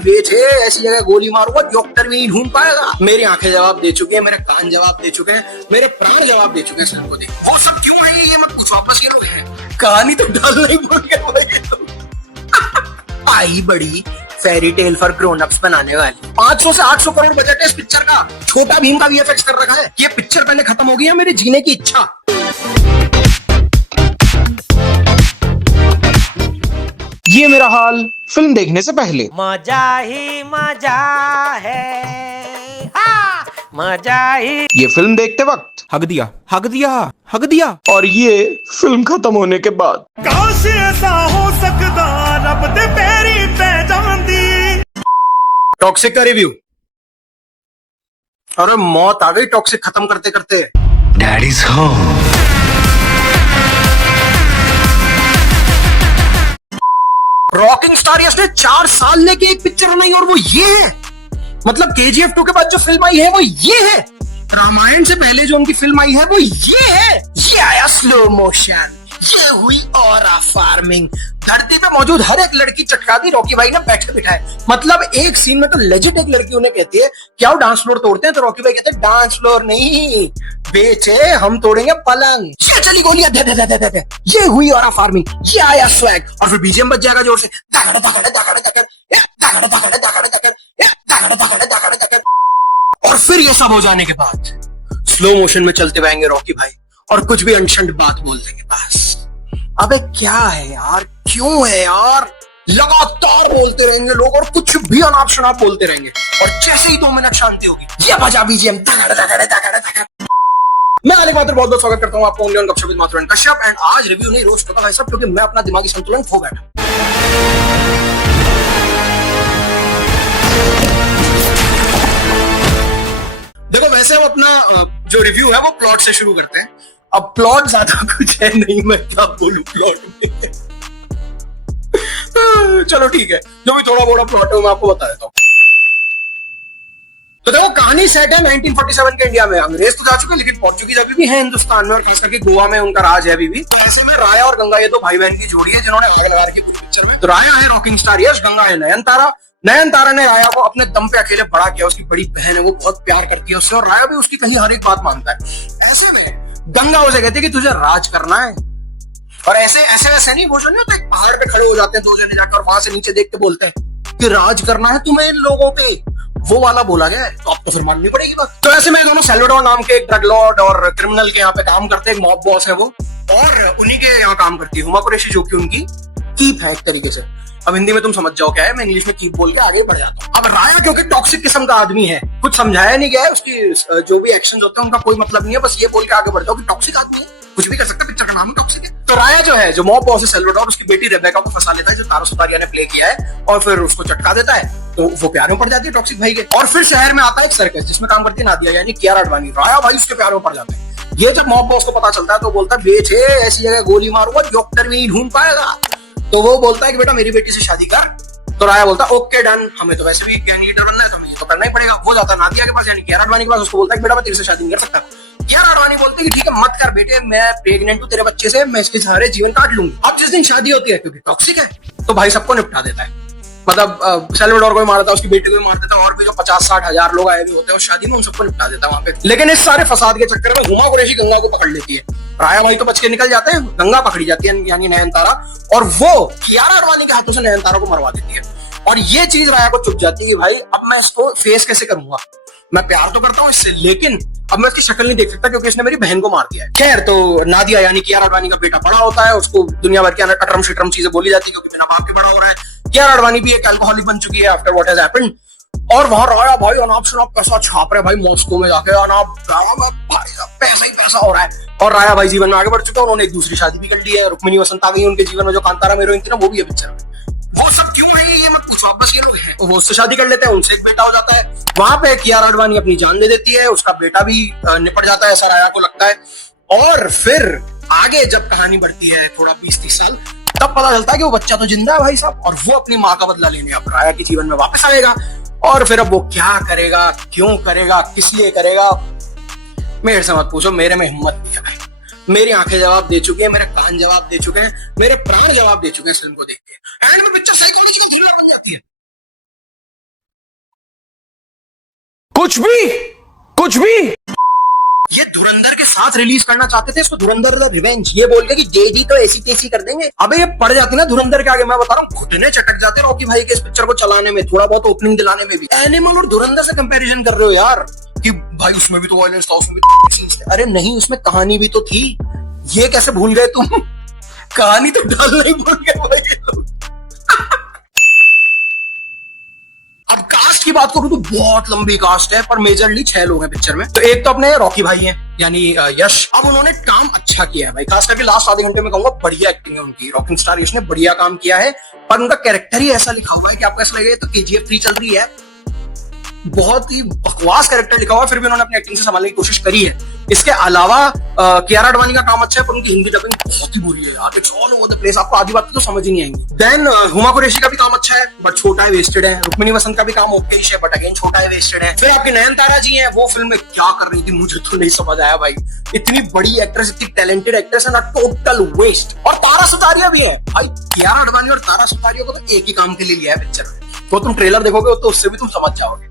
बेटे ऐसी जगह गोली मारूंगा डॉक्टर भी नहीं ढूंढ पाएगा। मेरी आंखें जवाब दे चुकी है, मेरे कान जवाब दे चुके हैं, मेरे प्राण जवाब दे चुके हैं सर को देख। वो सब क्यों है ये मत पूछो, वापस ये लोग हैं। कहानी तो डालना ही भूल गया। आई बड़ी fairy tale for grown ups बनाने वाली 500 से 800 करोड़ बजट है इस पिक्चर का। छोटा भीम का वीएफएक्स कर रखा है। ये पिक्चर पहले खत्म हो गई है मेरे जीने की इच्छा। ये मेरा हाल फिल्म देखने से पहले। मजा ही मजा है, हाँ, मजा ही। ये फिल्म देखते वक्त हग दिया हग दिया हग दिया। और ये फिल्म खत्म होने के बाद। काश ऐसा हो सकता रब दे पैरी पे जांदी। टॉक्सिक का रिव्यू। अरे मौत आ गई टॉक्सिक खत्म करते करते। Daddies home. रॉकिंग स्टार यश ने 4 साल लेके एक पिक्चर बनाई और वो ये है। मतलब केजीएफ 2 के बाद जो फिल्म आई है वो ये है। रामायण से पहले जो उनकी फिल्म आई है वो ये है। ये आया स्लो मोशन, ये हुई ऑरा फार्मिंग। धरती पे मौजूद हर एक लड़की चटका दी रॉकी भाई ने बैठे बिठाए। मतलब एक सीन में तो लेजिट एक लड़की उन्हें कहती है क्या वो डांस फ्लोर तोड़ते हैं, तो रॉकी भाई कहते हैं डांस फ्लोर नहीं बेचे, हम तोड़ेंगे पलंग। ये चली गोलियां दे दे दे दे दे। ये हुई ऑरा फार्मिंग, ये आया स्वैग। और फिर बीजीएम बज जाएगा जोर से, दगड़ दगड़ दगड़ दगड़ दगड़ दगड़ दगड़ दगड़ दगड़ दगड़ दगड़। और फिर ये सब हो जाने के बाद स्लो मोशन में चलते हुए रॉकी भाई और कुछ भी अनशंट बात बोल देंगे बस। अबे क्या है यार, क्यों है यार, लगातार बोलते रहेंगे लोग और कुछ भी अनाप शनाप बोलते रहेंगे। और जैसे ही 2 मिनट शांति होगी ये बजा बीजीएम दगड़ दगड़ दगड़ दगड़। मैं आलिक मात्र बहुत बहुत स्वागत करता हूं आपको ओनली ऑन गपशप with Mathur and Kashyap. And आज रिव्यू नहीं रोस्ट होता भाई साहब, क्योंकि मैं अपना दिमागी संतुलन खो बैठा। देखो वैसे हम अपना जो रिव्यू है वो प्लॉट से शुरू करते हैं। अब प्लॉट ज्यादा कुछ है नहीं, मैं क्या बोलूं प्लॉट में। चलो ठीक है, जो भी थोड़ा बोड़ा प्लॉट है मैं आपको बता देता हूँ। तो देखो कहानी सेट है 1947 के इंडिया में। अंग्रेज तो जा चुके लेकिन पोर्चुगीज अभी भी है हिंदुस्तान में, और खास करके गोवा में उनका राज है अभी भी। ऐसे में राया और गंगा ये 2 भाई बहन की जोड़ी है जिन्होंने आग की पूरी पिक्चर में। तो राया है रॉकिंग स्टार यश, गंगा है नयनतारा। नयनतारा ने राया को अपने दम पे अकेले बड़ा किया। उसकी बड़ी बहन है, वो बहुत प्यार करती है उससे, और राया भी उसकी कहीं हर एक बात मानता है। ऐसे में गंगा उसे कहती है कि तुझे राज करना है। और ऐसे ऐसे वैसे नहीं, वो जो नहीं होता एक पहाड़ पे खड़े हो जाते हैं 2 जने जाकर और वहां से नीचे देख के बोलते हैं कि राज करना है तुम्हें इन लोगों पे, वो वाला बोला जाए तो आपको फिर माननी पड़ेगी बात। तो ऐसे में दोनों सैल्वाडोर नाम के एक ड्रग लॉर्ड और क्रिमिनल के यहाँ पे काम करते हैं, एक मॉब बॉस है वो, और उन्हीं के यहाँ काम करती है हुमा कुरैशी जो कि उनकी कीप है एक तरीके से। अब हिंदी में तुम समझ जाओ क्या है, मैं इंग्लिश में कीप बोल के आगे बढ़ जाता हूँ। अब राया क्योंकि टॉक्सिक किस्म का आदमी है, कुछ समझाया नहीं गया है, उसकी जो भी एक्शंस होते हैं उनका कोई मतलब नहीं है, बस ये बोल के आगे बढ़ जाओ कि टॉक्सिक आदमी है, कुछ भी कर सकता है, पिक्चर का नाम ही टॉक्सिक है। तो राया जो है, जो मॉब बॉस है सैल्वाडोर, उसकी बेटी रेबेका को फंसा लेता है जो तारा सुतारिया ने प्ले किया है, और फिर उसको चटका देता है। तो वो प्यार में पड़ जाती है टॉक्सिक भाई के। और फिर शहर में आता है एक सर्कस जिसमें काम करती है नादिया यानी कियारा अडवाणी। राया भाई उसके प्यार में पड़ जाता है। ये जब मॉब बॉस को पता चलता है तो बोलता है बेटे ऐसी जगह गोली मारूंगा डॉक्टर भी नहीं ढूंढ पाएगा। तो वो बोलता है कि बेटा मेरी बेटी से शादी कर। तो राया बोलता है ओके डन, हमें तो वैसे भी गैंग लीडर बनना है तो हमें तो करना ही पड़ेगा। वो जाता है नादिया के पास यानी कियारा अडवाणी के पास, उसको बोलता है कि बेटा मैं तेरे से शादी नहीं कर सकता। कियारा अडवाणी बोलती है कि ठीक है मत कर बेटे, मैं प्रेग्नेंट हूं तेरे बच्चे से, मैं इसके सहारे जीवन काट लूंगी। अब जिस दिन शादी होती है क्योंकि टॉक्सिक है तो भाई सबको निपटा देता है। मतलब सैल्वाडोर को भी मार देता है, उसकी बेटी को भी मार देता है, और भी जो 50-60 हजार लोग आए हुए होते हैं उस शादी में उन सबको निपटा देता है वहां पे। लेकिन इस सारे फसाद के चक्कर में हुमा कुरैशी गंगा को पकड़ लेती है। राया भाई तो बच के निकल जाते हैं, गंगा पकड़ी जाती है यानी नयनतारा, और वो कियारा अडवाणी के हाथों से नयनतारा को मरवा देती है। और ये चीज राया को चुप जाती है कि भाई अब मैं इसको फेस कैसे करूंगा, मैं प्यार तो करता हूँ इससे लेकिन अब मैं इसकी शक्ल नहीं देख सकता क्योंकि इसने मेरी बहन को मार दिया है। खैर तो नादिया यानी कियारा अडवाणी का बेटा बड़ा होता है, उसको दुनिया भर की अटरम शिटरम चीजें बोली जाती है क्योंकि बिना बाप के बड़ा हो रहा है। कियारा अडवाणी भी एक अल्कोहलिक बन चुकी है आफ्टर व्हाट हैज हैपेंड। और वहां राया भाई अनाप शनाप पैसा छाप रहे भाई, मॉस्को में जाके अनाप पैसा ही पैसा हो रहा है। और राया भाई जीवन में आगे बढ़ चुका है, उन्होंने एक दूसरी शादी भी कर ली है, रुक्मिणी वसंत आ गई उनके जीवन में जो कांतारा में हीरोइन थी ना, वो भी है पिक्चर में। वो सब क्यों है ये मत पूछो, बस ये लोग हैं। वो उससे शादी कर लेते हैं, उनसे एक बेटा हो जाता है। वहां पे कियारा अडवाणी अपनी जान दे देती है, उसका बेटा भी निपट जाता है ऐसा राया को लगता है। और फिर आगे जब कहानी बढ़ती है थोड़ा 20-30 साल, तब पता चलता है कि वो बच्चा तो जिंदा है भाई साहब, और वो अपनी माँ का बदला लेने अब राया के जीवन में वापस आएगा। और फिर अब वो क्या करेगा, क्यों करेगा, किस लिए करेगा, मेरे से मत पूछो, मेरे में हिम्मत नहीं है भाई। मेरी आंखें जवाब दे चुकी है, मेरे कान जवाब दे चुके हैं, मेरे प्राण जवाब दे चुके हैं फिल्म को देख के। एंड में पिक्चर साइकोलॉजिकल थ्रिलर बन जाती है। कुछ भी ये धुरंधर के साथ रिलीज करना चाहते थे इसको, धुरंधर द रिवेंज, ये बोल के कि जे डी तो ऐसी तैसी कर देंगे। अबे ये पड़ जाती ना धुरंधर के आगे, मैं बता रहा हूँ घुटने चटक जाते रॉकी भाई के इस पिक्चर को चलाने में, थोड़ा बहुत ओपनिंग दिलाने में भी। एनिमल और धुरंधर से कंपैरिजन कर रहे हो यार कि भाई उसमें भी तो वायलेंस था, उसमें भी सीन्स थे। अरे नहीं, उसमें कहानी भी तो थी, ये कैसे भूल गए तुम? कहानी तो डालना ही भूल गए भाई ये लोग। अब कास्ट की बात करूं तो बहुत लंबी कास्ट है, पर मेजरली 6 लोग हैं पिक्चर में। तो एक तो अपने रॉकी भाई हैं यानी यश। अब उन्होंने काम अच्छा किया है भाई, खास करके लास्ट आधे घंटे में कहूंगा बढ़िया एक्टिंग है उनकी। रॉकिंग स्टार यश ने बढ़िया काम किया है, पर उनका कैरेक्टर ही ऐसा लिखा हुआ है कि आपको ऐसा लगेगा तो KGF 3 चल रही है। बहुत ही बकवास कैरेक्टर लिखा हुआ है, फिर भी उन्होंने अपनी एक्टिंग से संभालने की कोशिश करी है। इसके अलावा कियारा आडवाणी का काम अच्छा है, पर उनकी हिंदी डबिंग बहुत ही बुरी है यार, it's all over the place, आपको आधी बात तो समझ ही नहीं आएंगी। देन हुमा कुरैशी का भी काम अच्छा है, बट छोटा है, वेस्टेड है। रुक्मिणी वसंत का भी काम ओके है, बट अगेन छोटा है, वेस्टेड है। फिर आपकी नयनतारा जी हैं, वो फिल्म में क्या कर रही थी मुझे तो नहीं समझ आया भाई। इतनी बड़ी एक्ट्रेस, इतनी टैलेंटेड एक्ट्रेस है ना, टोटल वेस्ट। और तारा सुतारिया भी है भाई, कियारा आडवाणी और तारा सुतारिया को तो एक ही काम के लिए लिया है पिक्चर में, तो तुम ट्रेलर देखोगे तो उससे भी तुम समझ जाओगे।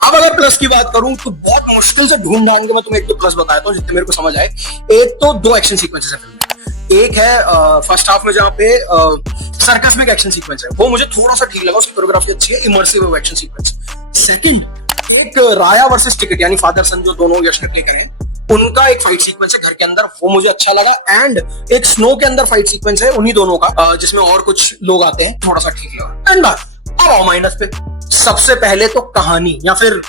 अब अगर प्लस की बात करूं तो बहुत मुश्किल से ढूंढ ढांड के मैं तुम्हें एक तो प्लस बताया था जितने मेरे को समझ आए। एक तो 2 एक्शन सीक्वेंसेस है फिल्म में। एक है फर्स्ट हाफ में जहां पे सर्कस में एक एक्शन सीक्वेंस है, वो मुझे थोड़ा सा ठीक लगा, उसकी कोरियोग्राफी अच्छी है, इमर्सिव है एक्शन सीक्वेंस। सेकंड, एक राया वर्सेस टिकट यानी फादर सन जो दोनों यश ने प्ले करे, उनका एक फाइट सीक्वेंस है घर के अंदर, वो मुझे अच्छा लगा। एंड एक स्नो के अंदर फाइट सीक्वेंस है उन्हीं दोनों का, जिसमें और कुछ लोग आते हैं, थोड़ा सा ठीक लगा। एंड अब आओ माइनस पे। सबसे पहले तो कहानी या फिर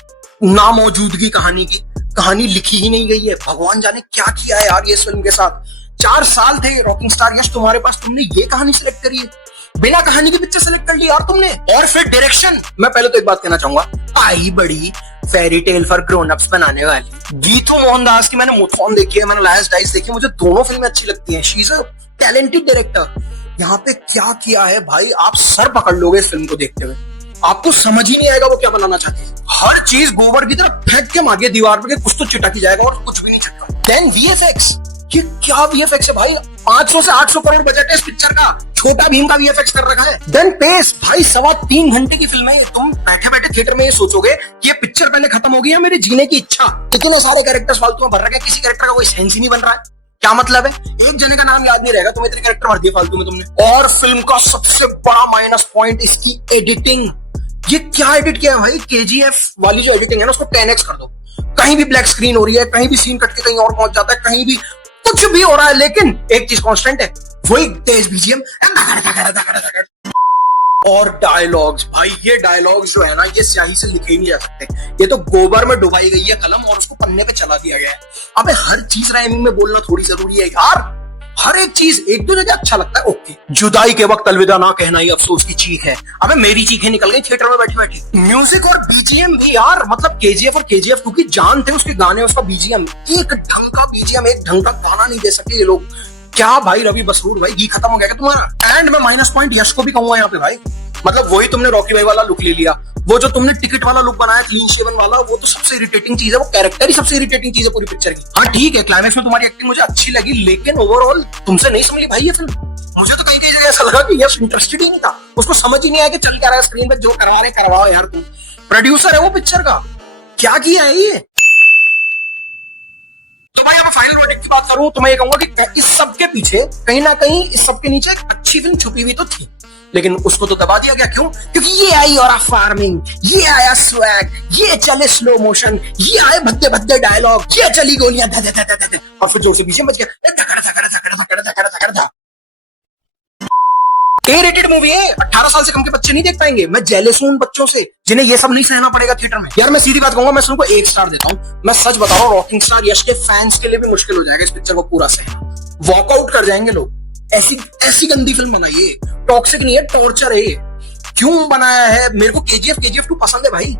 नामौजूदगी कहानी की, कहानी लिखी ही नहीं गई है। भगवान जाने क्या किया है यार ये इस फिल्म के साथ। 4 साल थे रॉकिंग स्टार यश तुम्हारे पास, तुमने ये कहानी सिलेक्ट करी है, बिना कहानी की पिक्चर सिलेक्ट कर ली यार तुमने। और फिर डायरेक्शन, मैं पहले तो एक बात कहना चाहूंगा, आई बड़ी fairy tale for grown ups बनाने वाली गीतू मोहनदास की मैंने मुथॉन देखी है, मैंने लायंस डाइस देखी है, मुझे दोनों फिल्में अच्छी लगती हैं। She is a talented director. यहाँ पे क्या किया है भाई, आप सर पकड़ लोगे इस फिल्म को देखते हुए, आपको समझ ही नहीं आएगा वो क्या बनाना चाहते हैं। हर चीज गोबर की तरह फेंक के मारिए दीवार पे, कुछ तो चिटक ही जाएगा और कुछ भी नहीं चिटका। देन VFX, ये क्या VFX है भाई, 500 से 800 करोड़ बजट है इस पिक्चर का, छोटा भीम का VFX कर रखा है। देन पेस भाई, 3.25 घंटे की फिल्म है, तुम बैठे बैठे थिएटर में ये सोचोगे कि ये पिक्चर पहले खत्म हो गई है मेरे जीने की इच्छा। इतने सारे कैरेक्टर्स फालतू में भर रखे हैं, किसी कैरेक्टर का कोई सेंस ही नहीं बन रहा है। क्या मतलब है, एक जने का नाम याद नहीं रहेगा, तुम्हें इतने कैरेक्टर भर दिए फालतू में तुमने। और फिल्म का सबसे बड़ा माइनस पॉइंट इसकी एडिटिंग। ये क्या एडिट किया है भाई, KGF वाली जो एडिटिंग है ना उसको 10x कर दो। कहीं भी ब्लैक स्क्रीन हो रही है, कहीं भी सीन कट के कहीं और पहुंच जाता है, कहीं भी कुछ भी हो रहा है, लेकिन एक चीज कांस्टेंट है, वही तेज BGM और डायलॉग्स। भाई ये डायलॉग्स जो है ना, ये स्याही से लिखे ही नहीं जा सकते, ये तो गोबर में डुबाई गई है कलम और उसको पन्ने पे चला दिया गया है। अबे हर चीज राइमिंग में बोलना थोड़ी जरूरी है यार, हर एक चीज एक दो जगह अच्छा लगता है ओके। जुदाई के वक्त अलविदा ना कहना ही अफसोस की चीख है, अबे मेरी चीखें निकल गई थिएटर में बैठी बैठी। म्यूजिक और BGM भी यार, मतलब KGF और KGF 2 की जान थे उसके गाने, उसका BGM, एक ढंग का BGM, एक ढंग का गाना नहीं दे सके ये लोग। क्या भाई रवि बसरूर भाई, घी खत्म हो गया क्या तुम्हारा? एंड मैं माइनस पॉइंट यश को भी कहूंगा यहाँ पे भाई, मतलब वही तुमने रॉकी भाई वाला लुक ले लिया, वो जो तुमने टिकट वाला लुक बनाया क्लीन शेवन वाला, वो तो सबसे इरिटेटिंग चीज है, वो कैरेक्टर ही सबसे इरिटेटिंग चीज है पूरी पिक्चर की। हाँ ठीक है, क्लाइमेक्स में तुम्हारी एक्टिंग मुझे अच्छी लगी, लेकिन ओवरऑल तुमसे नहीं समझी भाई ये फिल्म। मुझे तो कई जगह ऐसा लगा कि यश इंटरेस्टेड ही नहीं था, उसको समझ ही नहीं आया कि चल क्या रहा है स्क्रीन पे, जो करवा रहे करवाओ यार, तुम प्रोड्यूसर है वो पिक्चर का, क्या किया है ये। तो भाई अब फाइनल वर्डिक्ट की बात करूं तो मैं ये कहूंगा कि इस सब के पीछे कहीं ना कहीं, इस सब के नीचे एक अच्छी फिल्म छुपी हुई तो थी, लेकिन उसको तो दबा दिया गया। क्यों? क्योंकि ये आई और फार्मिंग, ये आया स्वैग, ये चले स्लो मोशन, ये आए भद्दे भद्दे डायलॉग, ये चली गोलियां धे धे धे धे धे, और फिर जोर से BGM बज गया, धकड़ धकड़ धकड़ धकड़ धकड़ धकड़ धकड़। A-rated मूवी है, 18 साल से कम के बच्चे नहीं देख पाएंगे। मैं जेलस हूं उन बच्चों से जिन्हें ये सब नहीं सहना पड़ेगा थिएटर में। यार मैं सीधी बात कहूंगा, मैं सिर्फ 1 स्टार देता हूं। मैं सच बता रहा हूं, रॉकिंग स्टार यश के फैंस के लिए भी मुश्किल हो जाएगा इस पिक्चर को पूरा सहना, वॉकआउट कर जाएंगे लोग। ऐसी गंदी फिल्म बनाई है, टॉक्सिक नहीं है, टॉर्चर है। क्यों बनाया है? मेरे को KGF 2 पसंद है भाई,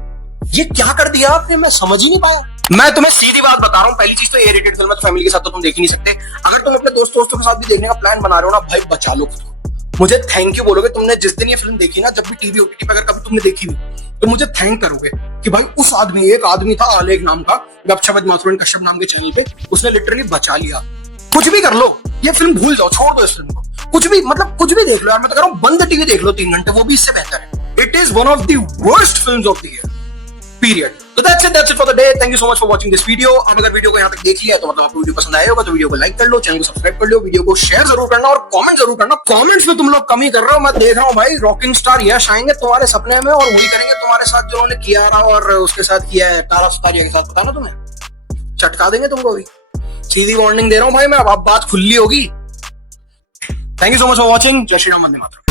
ये क्या कर दिया आपने, मैं समझ ही नहीं पाया। मैं तुम्हें सीधी बात बता रहा हूँ, पहली चीज तो A-rated फिल्म है, तो फैमिली के साथ तो तुम देख ही नहीं सकते। अगर तुम अपने दोस्तों के साथ भी देखने का प्लान बना रहे हो ना भाई, बचा लो खुद को। मुझे थैंक यू बोलोगे तुमने जिस दिन ये फिल्म देखी ना, जब भी टीवी OTT पे अगर कभी तुमने देखी हुई, तो मुझे थैंक करोगे कि भाई उस आदमी, एक आदमी था आलेख नाम का, गपशप माथुरन कश्यप नाम के चैनल पे, उसने लिटरली बचा लिया। कुछ भी कर लो, ये फिल्म भूल जाओ, छोड़ दो इस फिल्म को, कुछ भी मतलब कुछ भी देख लो यार, मैं तो कह रहा हूँ बंद टीवी देख लो 3 घंटे, वो भी इससे बेहतर है। It is one of the worst films of the year. Period. So that's it for the day. Thank you so much for watching this video. आप अगर वीडियो को यहाँ तक देख लिया तो मतलब आपको वीडियो पसंद आया होगा तो वीडियो को लाइक कर लो, चैनल को सब्सक्राइब कर लो, वीडियो को शेयर जरूर करना और कमेंट जरूर करना। कमेंट्स में तुम लोग कमी कर रहे हो, मैं देख रहा हूँ भाई। रॉकिंग स्टार यश आएंगे तुम्हारे सपने में और वही करेंगे तुम्हारे साथ जो उन्होंने कियारा और उसके साथ किया है तारा सुतारिया के साथ। पता ना तुम्हें, चटका देंगे तुमको भी। सीधी वार्निंग दे रहा हूँ भाई मैं, अब बात खुली होगी। Thank you so much for watching. जय श्री राम, वंदे मातरम।